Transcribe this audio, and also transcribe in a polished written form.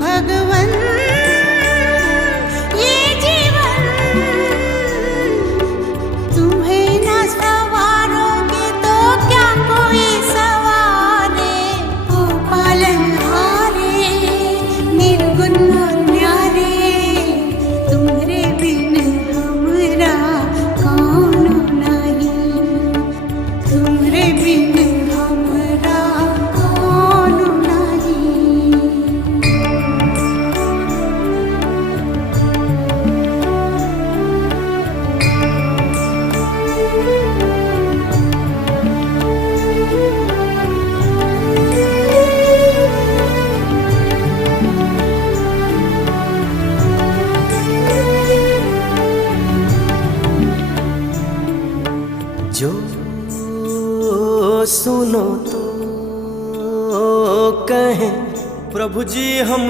भगवन ये जीवन तुम्हें न सवारोगे तो क्या कोई सवारे। ओ पालनहारे निर्गुण न्यारे तुम्हारे बिन हमरा कौन नहीं। तुम्हारे बिन हमरा कौन नहीं। जो सुनो तो कहें प्रभु जी हम